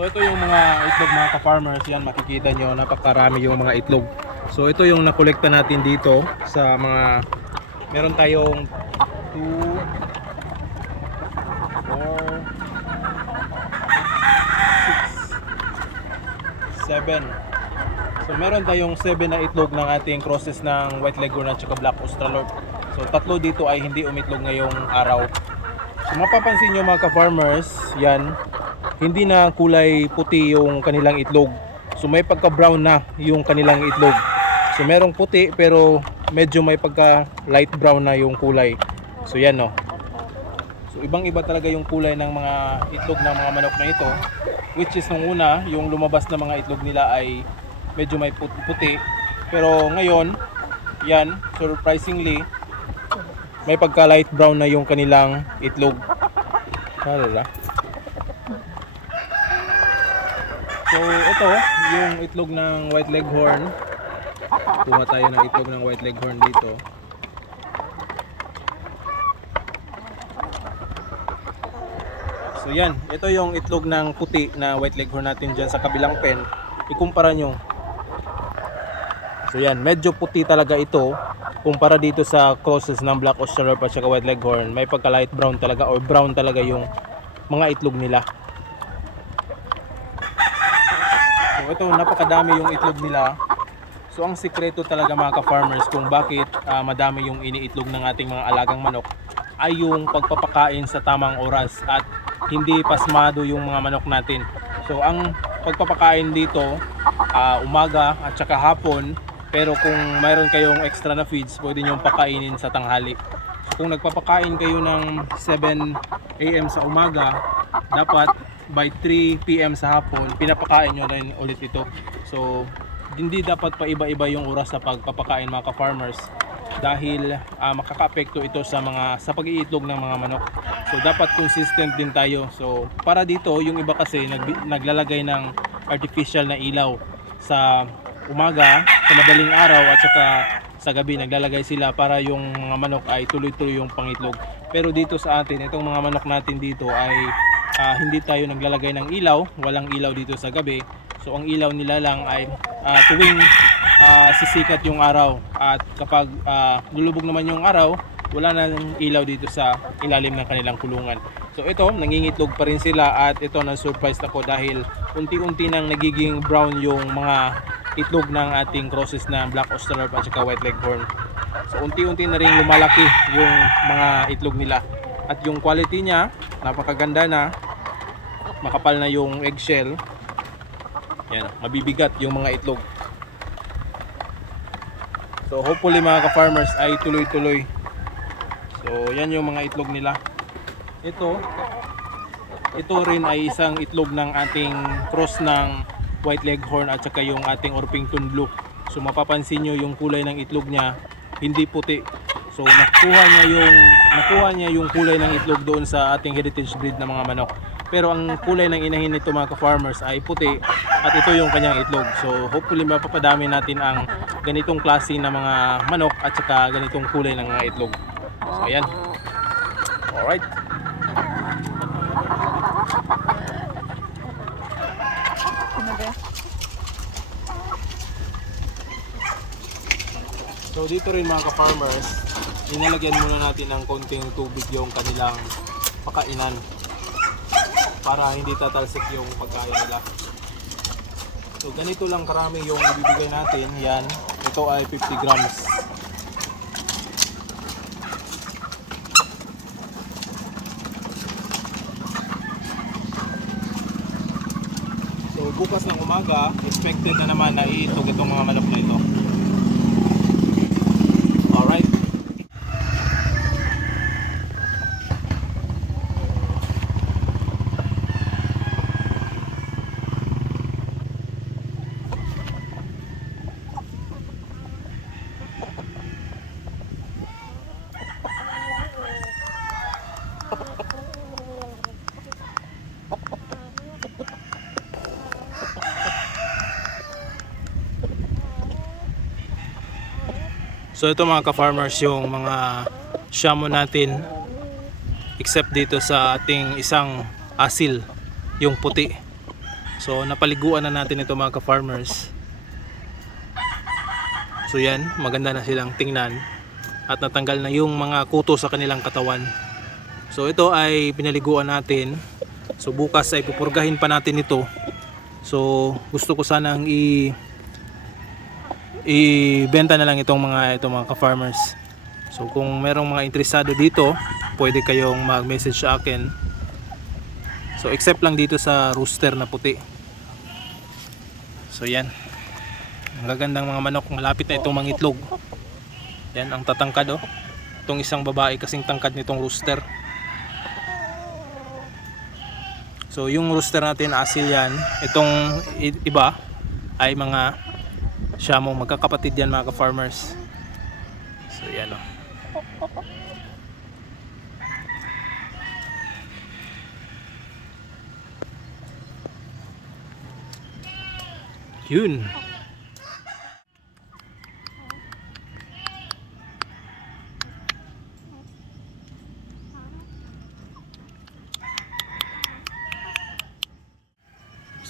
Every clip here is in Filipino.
So ito yung mga itlog mga ka-farmers, yan makikita nyo napakarami yung mga itlog. So ito yung nakolekta natin dito sa mga, meron tayong 2, 4, 6, 7. So meron tayong 7 na itlog ng ating crosses ng White Leghorn at saka Black Australorp. So tatlo dito ay hindi umitlog ngayong araw. So mapapansin nyo mga ka-farmers, yan, hindi na kulay puti yung kanilang itlog. So may pagka brown na yung kanilang itlog. So merong puti pero medyo may pagka light brown na yung kulay. So yan no. So ibang iba talaga yung kulay ng mga itlog ng mga manok na ito. Which is nung una, yung lumabas na mga itlog nila ay medyo may puti. Pero ngayon, yan, surprisingly, may pagka light brown na yung kanilang itlog. Halala. So ito yung itlog ng White Leghorn. Kuha tayo ng itlog ng White Leghorn dito. So yan, ito yung itlog ng puti na White Leghorn natin dyan sa kabilang pen. Ikumpara nyo. So yan, medyo puti talaga ito kumpara dito sa crosses ng Black Australorp at saka White Leghorn. May pagka light brown talaga or brown talaga yung mga itlog nila. So ito, napakadami yung itlog nila. So ang sikreto talaga mga ka-farmers kung bakit madami yung iniitlog ng ating mga alagang manok ay yung pagpapakain sa tamang oras at hindi pasmado yung mga manok natin. So ang pagpapakain dito umaga at saka hapon, pero kung mayroon kayong extra na feeds, pwede nyo pakainin sa tanghali. So kung nagpapakain kayo ng 7 AM sa umaga, dapat by 3 PM sa hapon, pinapakain nyo rin ulit ito. So hindi dapat pa iba-iba yung oras sa pagpapakain mga ka-farmers dahil makaka-apekto ito sa pag-iitlog ng mga manok. So dapat consistent din tayo. So para dito, yung iba kasi naglalagay ng artificial na ilaw sa umaga, sa madaling araw at saka sa gabi naglalagay sila para yung mga manok ay tuloy-tuloy yung pangitlog. Pero dito sa atin, itong mga manok natin dito ay hindi tayo naglalagay ng ilaw, walang ilaw dito sa gabi. So ang ilaw nila lang ay tuwing sisikat yung araw, at kapag lulubog naman yung araw, wala nang ilaw dito sa ilalim ng kanilang kulungan. So ito, nangingitlog pa rin sila, at ito na-surprise ako dahil unti-unti nang nagiging brown yung mga itlog ng ating crosses na Black Australorp at saka White Leghorn. So unti-unti na rin lumalaki yung mga itlog nila, at yung quality niya napakaganda na, makapal na yung eggshell. Yan, mabibigat yung mga itlog. So hopefully mga ka-farmers ay tuloy-tuloy. So yan yung mga itlog nila. Ito rin ay isang itlog ng ating cross ng White Leghorn at saka yung ating Orpington Blue. So mapapansin nyo yung kulay ng itlog niya, hindi puti. So nakuha niya yung kulay ng itlog doon sa ating heritage breed ng mga manok. Pero ang kulay ng inahin nito mga ka-farmers ay puti, at ito yung kanyang itlog. So hopefully mapapadami natin ang ganitong klase ng mga manok at saka ganitong kulay ng mga itlog. So ayan. Alright. So dito rin mga ka-farmers, inalagyan muna natin ng konting tubig yung kanilang pakainan para hindi tatalsik yung pagkain nila. So ganito lang karami yung ibibigay natin. Yan, ito ay 50 grams. So bukas ng umaga, expected na naman na iitlog itong mga manok na ito. Alright. So ito mga ka-farmers yung mga shamo natin, except dito sa ating isang asil, yung puti. So napaliguan na natin ito mga ka-farmers. So yan, maganda na silang tingnan at natanggal na yung mga kuto sa kanilang katawan. So ito ay pinaliguan natin. So bukas ay pupurgahin pa natin ito. So gusto ko sanang ibenta na lang itong mga ka-farmers. So kung merong mga interesado dito, pwede kayong mag-message sa akin. So except lang dito sa rooster na puti. So yan. Ang gagandang mga manok, malapit na itong mangitlog. Yan ang tatangkad oh. Itong isang babae kasing tangkad nitong rooster. So yung rooster natin asil yan. Itong iba ay mga Siamo, magkakapatid yan mga ka-farmers. So yan oh. Yun.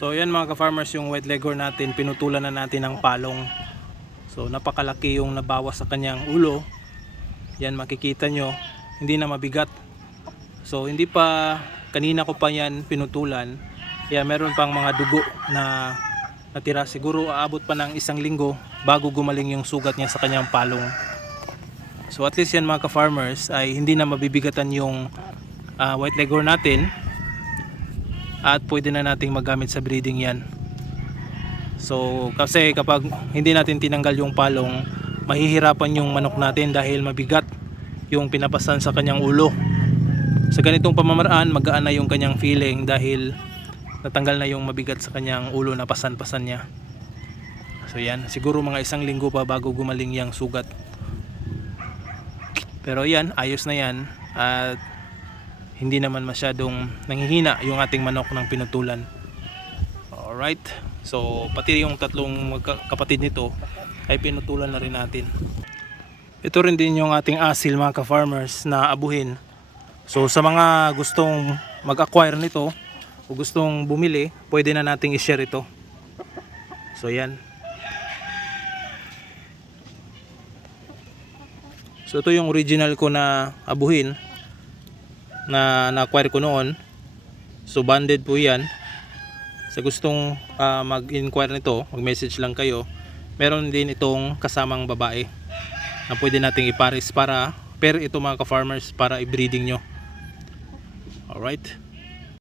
So yan mga ka-farmers, yung white leghorn natin, pinutulan na natin ng palong. So napakalaki yung nabawas sa kanyang ulo. Yan makikita nyo, hindi na mabigat. So hindi pa, kanina ko pa yan pinutulan. Kaya meron pang mga dugo na natira. Siguro aabot pa ng 1 linggo bago gumaling yung sugat niya sa kanyang palong. So at least yan mga ka-farmers ay hindi na mabibigatan yung white leghorn natin. At pwede na nating magamit sa breeding yan. So kasi kapag hindi natin tinanggal yung palong, mahihirapan yung manok natin dahil mabigat yung pinapasan sa kanyang ulo. Sa ganitong pamamaraan, magaan na yung kanyang feeling dahil natanggal na yung mabigat sa kanyang ulo na pasan-pasan niya. So yan, siguro mga 1 linggo pa bago gumaling yung sugat. Pero yan, ayos na yan. At hindi naman masyadong nanghihina yung ating manok ng pinutulan. Alright, so pati yung 3 kapatid nito ay pinutulan na rin natin. Ito rin din yung ating asil mga ka-farmers na abuhin. So sa mga gustong mag-acquire nito o gustong bumili, pwede na nating i-share ito. So yan. So ito yung original ko na abuhin na na-acquire ko noon. So banded po yan. Sa gustong mag-inquire nito, mag-message lang kayo. Meron din itong kasamang babae na pwede nating ipares para pair ito mga ka-farmers para i-breeding nyo. Alright.